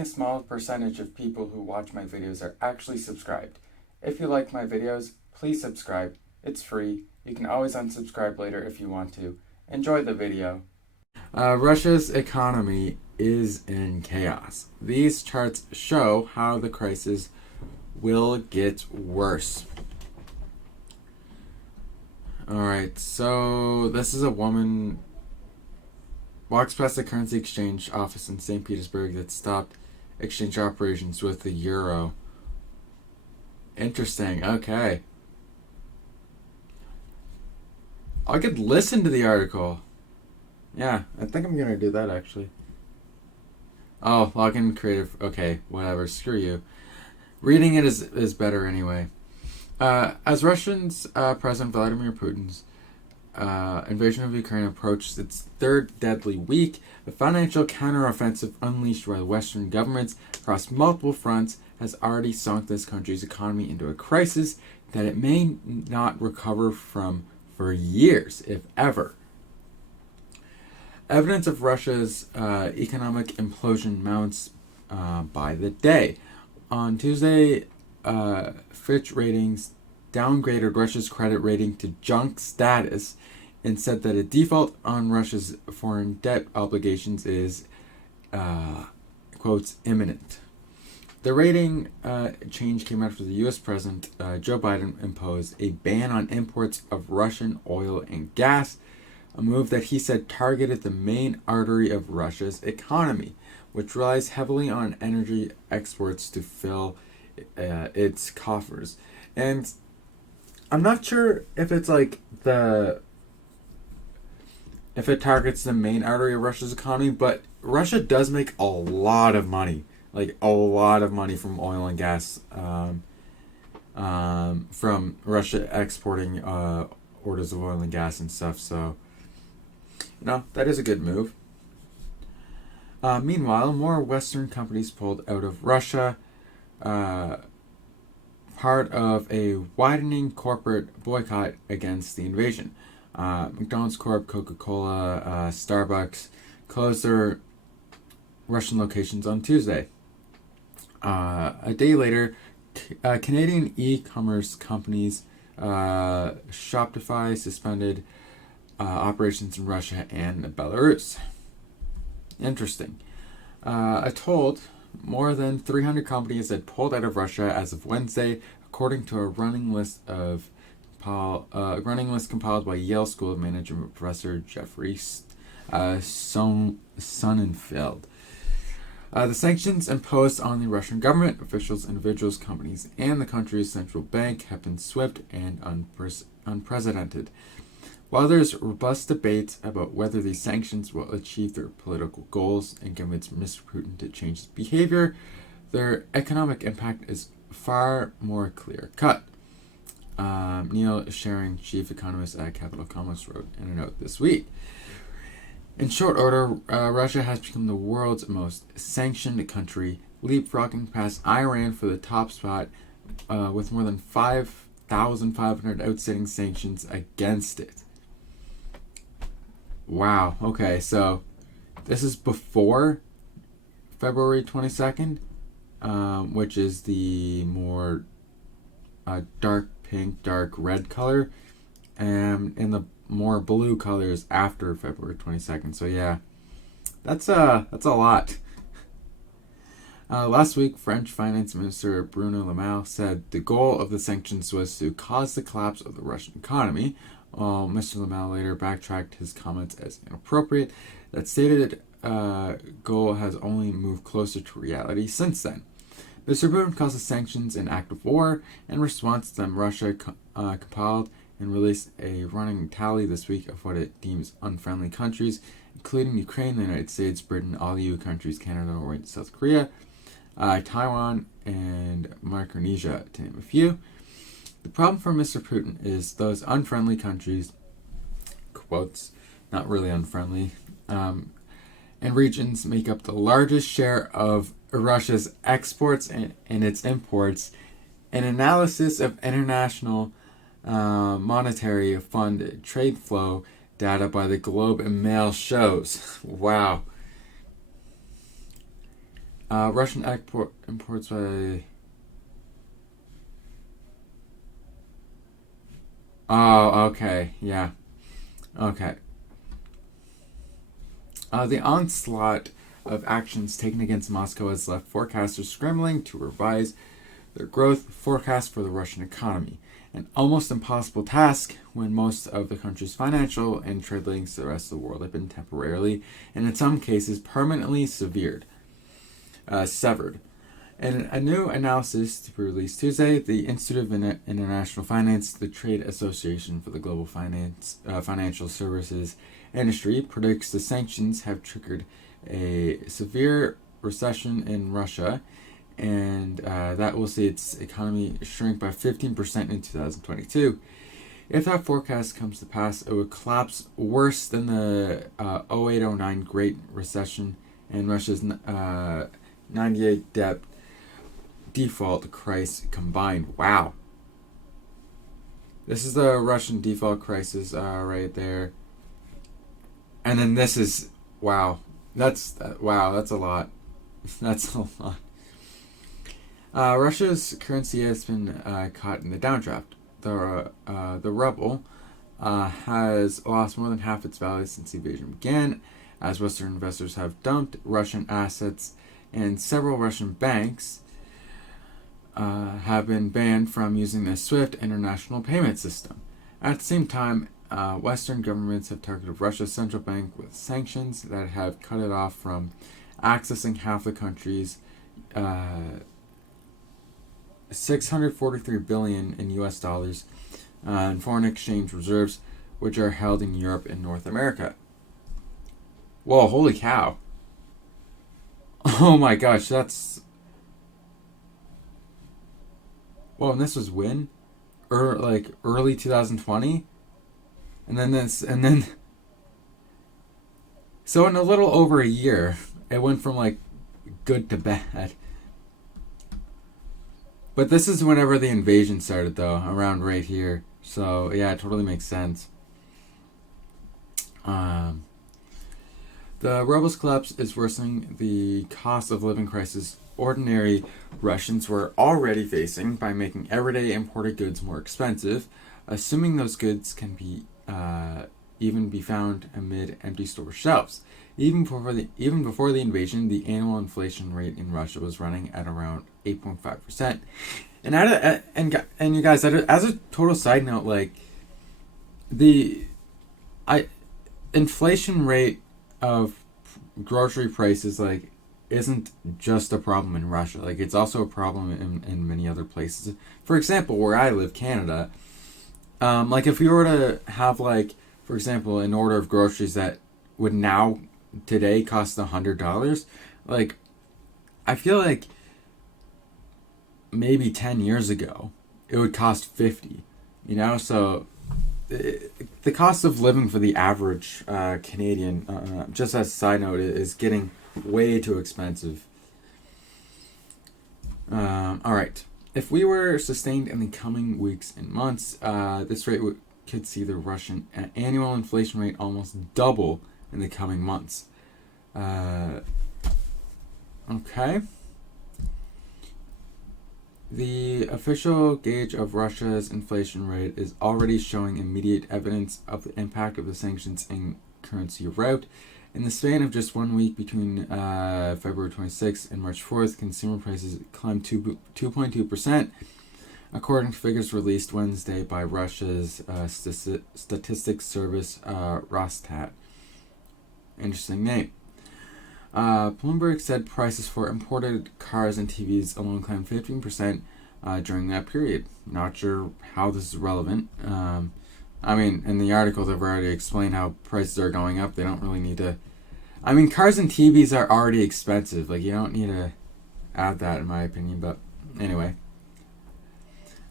only a small percentage of people who watch my videos are actually subscribed. If you like my videos, please subscribe. It's free. You can always unsubscribe later if you want to. Enjoy the video. Russia's economy is in chaos. These charts show how the crisis will get worse. Alright, so this is a woman walks past the currency exchange office in St. Petersburg that stopped exchange operations with the euro. Interesting, okay. I could listen to the article. Yeah, I think I'm gonna do that actually. Oh, login creative. Okay, whatever. Screw you. Reading it is better anyway. As Russians President Vladimir Putin's invasion of Ukraine approaches its third deadly week, the financial counteroffensive unleashed by Western governments across multiple fronts has already sunk this country's economy into a crisis that it may not recover from for years, if ever. Evidence of Russia's economic implosion mounts by the day. On Tuesday, Fitch Ratings downgraded Russia's credit rating to junk status and said that a default on Russia's foreign debt obligations is, quotes, imminent. The rating change came after the U.S. President Joe Biden imposed a ban on imports of Russian oil and gas, a move that he said targeted the main artery of Russia's economy, which relies heavily on energy exports to fill its coffers. And I'm not sure if it's like if it targets the main artery of Russia's economy, but Russia does make a lot of money, like a lot of money from oil and gas, from Russia exporting orders of oil and gas and stuff. So, that is a good move. Meanwhile, more Western companies pulled out of Russia, part of a widening corporate boycott against the invasion. McDonald's Corp, Coca-Cola, Starbucks closed their Russian locations on Tuesday. A day later, Canadian e-commerce companies Shopify suspended operations in Russia and Belarus. Interesting. Told more than 300 companies had pulled out of Russia as of Wednesday, according to a running list compiled by Yale School of Management professor Jeffrey Sonnenfeld. The sanctions imposed on the Russian government, officials, individuals, companies, and the country's central bank have been swift and unprecedented. While there's robust debate about whether these sanctions will achieve their political goals and convince Mr. Putin to change his behavior, their economic impact is far more clear-cut. Neil Sharing, chief economist at Capital Commerce, wrote in a note this week. In short order, Russia has become the world's most sanctioned country, leapfrogging past Iran for the top spot with more than 5,500 outstanding sanctions against it. Wow, okay, so this is before February 22nd, which is the more dark pink, dark red color, and in the more blue colors after February 22nd. So yeah, that's a lot. Last week, French Finance Minister Bruno Le Maire said the goal of the sanctions was to cause the collapse of the Russian economy. Mr. Le Maire later backtracked his comments as inappropriate. That stated goal has only moved closer to reality since then. Mr. Putin calls the sanctions an act of war. In response to them, Russia compiled and released a running tally this week of what it deems unfriendly countries, including Ukraine, the United States, Britain, all EU countries, Canada, Norway, and South Korea, Taiwan, and Micronesia, to name a few. The problem for Mr. Putin is those unfriendly countries, quotes, not really unfriendly, and regions make up the largest share of Russia's exports and its imports. An analysis of International Monetary Fund trade flow data by the Globe and Mail shows. Wow. Russian imports by... Oh, okay. Yeah. Okay. The onslaught of actions taken against Moscow has left forecasters scrambling to revise their growth forecast for the Russian economy, an almost impossible task when most of the country's financial and trade links to the rest of the world have been temporarily, and in some cases permanently severed. In a new analysis to be released Tuesday, the Institute of International Finance, the trade association for the global financial services industry, predicts the sanctions have triggered a severe recession in Russia, and that will see its economy shrink by 15% in 2022. If that forecast comes to pass, it would collapse worse than the 08-09 Great Recession and Russia's 98 debt default crisis combined. Wow. This is the Russian default crisis right there. And then this is, wow. That's a lot. That's a lot. Russia's currency has been caught in the downdraft. The ruble has lost more than half its value since the invasion began, as Western investors have dumped Russian assets, and several Russian banks have been banned from using the SWIFT international payment system. At the same time, Western governments have targeted Russia's central bank with sanctions that have cut it off from accessing half the country's $643 billion in U.S. dollars in foreign exchange reserves, which are held in Europe and North America. Whoa, holy cow. Oh my gosh, that's... Whoa, and this was when? Early 2020? And then... So in a little over a year, it went from good to bad. But this is whenever the invasion started, though, around right here. So, yeah, it totally makes sense. The ruble's collapse is worsening the cost of living crisis ordinary Russians were already facing by making everyday imported goods more expensive, assuming those goods can be even be found amid empty store shelves. Even before the invasion, the annual inflation rate in Russia was running at around 8.5%. And you guys, as a total side note, the inflation rate of grocery prices isn't just a problem in Russia. It's also a problem in many other places. For example, where I live, Canada, if we were to have for example, an order of groceries that would now today cost $100, I feel like maybe 10 years ago it would cost $50. So the cost of living for the average Canadian, just as a side note, is getting way too expensive. All right. If we were sustained in the coming weeks and months, this rate could see the Russian annual inflation rate almost double in the coming months. Okay. The official gauge of Russia's inflation rate is already showing immediate evidence of the impact of the sanctions and currency rout. In the span of just 1 week between February 26th and March 4th, consumer prices climbed 2.2%, according to figures released Wednesday by Russia's statistics service, Rosstat. Interesting name. Bloomberg said prices for imported cars and TVs alone climbed 15% during that period. Not sure how this is relevant. In the article, they've already explained how prices are going up. They don't really need to... cars and TVs are already expensive. You don't need to add that, in my opinion. But anyway.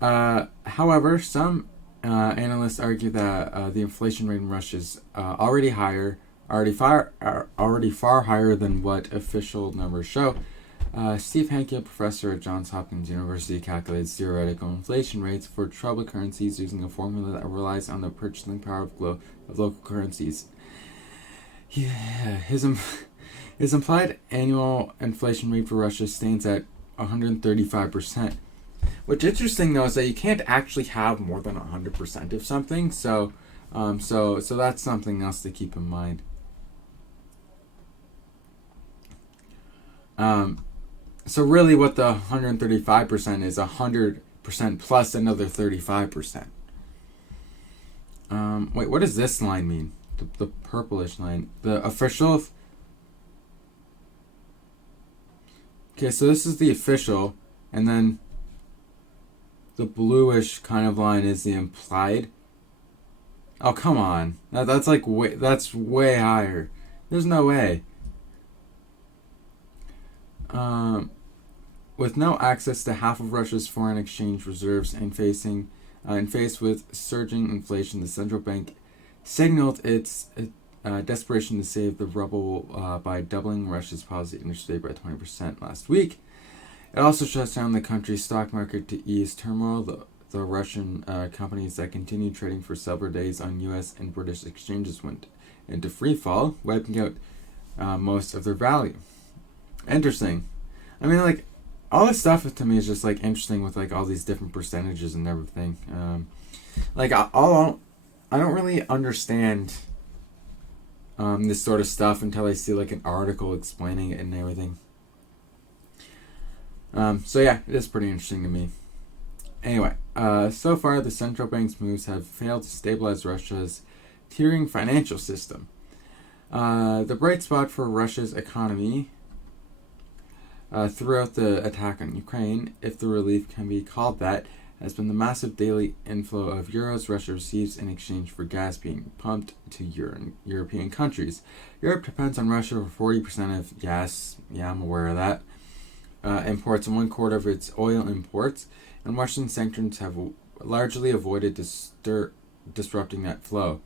However, some analysts argue that the inflation rate in Russia is already far higher than what official numbers show. Steve Hanke, a professor at Johns Hopkins University, calculates theoretical inflation rates for troubled currencies using a formula that relies on the purchasing power of local currencies. Yeah, his Its implied annual inflation rate for Russia stands at 135%. What's interesting though is that you can't actually have more than 100% of something, so that's something else to keep in mind. So really, what the 135% is 100% plus another 35%. Wait, what does this line mean? The purplish line, the official. Okay, so this is the official, and then the bluish kind of line is the implied. Oh, come on. That's way higher. There's no way. With no access to half of Russia's foreign exchange reserves and faced with surging inflation, the central bank signaled its desperation to save the ruble by doubling Russia's policy interest rate by 20% last week. It also shuts down the country's stock market to ease turmoil. The Russian companies that continued trading for several days on U.S. and British exchanges went into free fall, wiping out most of their value. Interesting. I mean, like, all this stuff to me is just like interesting with like all these different percentages and everything. Like, I don't really understand this sort of stuff until I see like an article explaining it and everything. So yeah, it is pretty interesting to me. Anyway, so far the central bank's moves have failed to stabilize Russia's teetering financial system. The bright spot for Russia's economy throughout the attack on Ukraine, if the relief can be called that, has been the massive daily inflow of euros Russia receives in exchange for gas being pumped to European countries. Europe depends on Russia for 40% of gas, yeah, I'm aware of that, imports and 1/4 of its oil imports, and Russian sanctions have largely avoided disrupting that flow.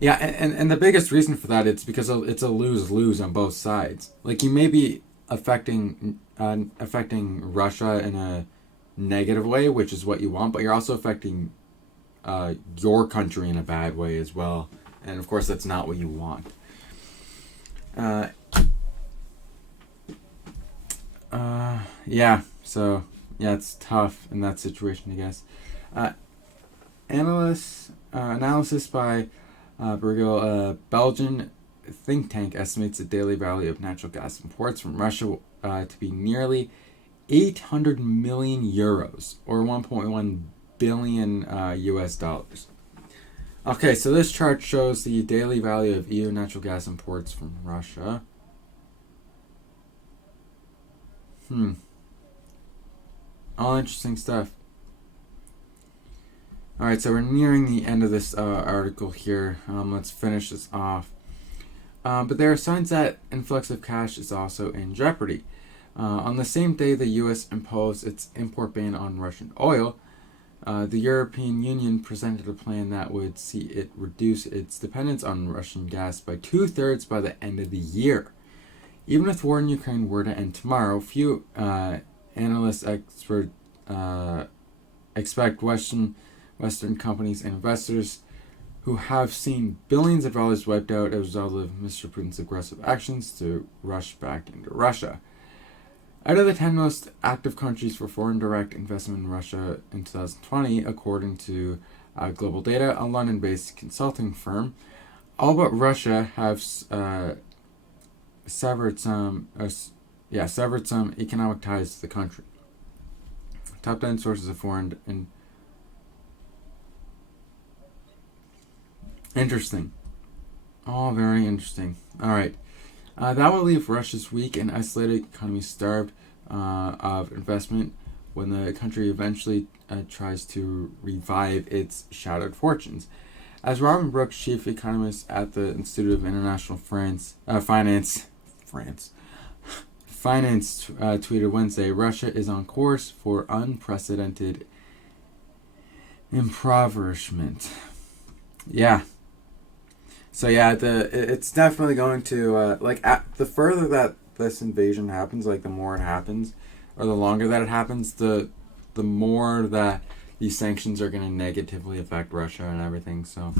Yeah, and the biggest reason for that is because it's a lose-lose on both sides. Like, you may be affecting Russia in a negative way, which is what you want, but you're also affecting your country in a bad way as well, and of course that's not what you want. It's tough in that situation, I guess. Analysis by Bruegel, Belgian think tank, estimates the daily value of natural gas imports from Russia to be nearly 800 million euros, or 1.1 billion US dollars. Okay, so this chart shows the daily value of EU natural gas imports from Russia. All interesting stuff. Alright, so we're nearing the end of this article here. Let's finish this off. But there are signs that influx of cash is also in jeopardy. On the same day the U.S. imposed its import ban on Russian oil, the European Union presented a plan that would see it reduce its dependence on Russian gas by 2/3 by the end of the year. Even if war in Ukraine were to end tomorrow, few analysts expect Western companies and investors who have seen billions of dollars wiped out as a result of Mr. Putin's aggressive actions to rush back into Russia. Out of the 10 most active countries for foreign direct investment in Russia in 2020, according to Global Data, a London-based consulting firm, all but Russia have severed some economic ties to the country. Top 10 sources of foreign and interesting. All very interesting. All right. That will leave Russia's weak and isolated economy starved of investment when the country eventually tries to revive its shattered fortunes. As Robin Brooks, chief economist at the Institute of International Finance, tweeted Wednesday, Russia is on course for unprecedented impoverishment. Yeah. So yeah, it's definitely going to the further that this invasion happens, like the more it happens, or the longer that it happens, the more that these sanctions are going to negatively affect Russia and everything. So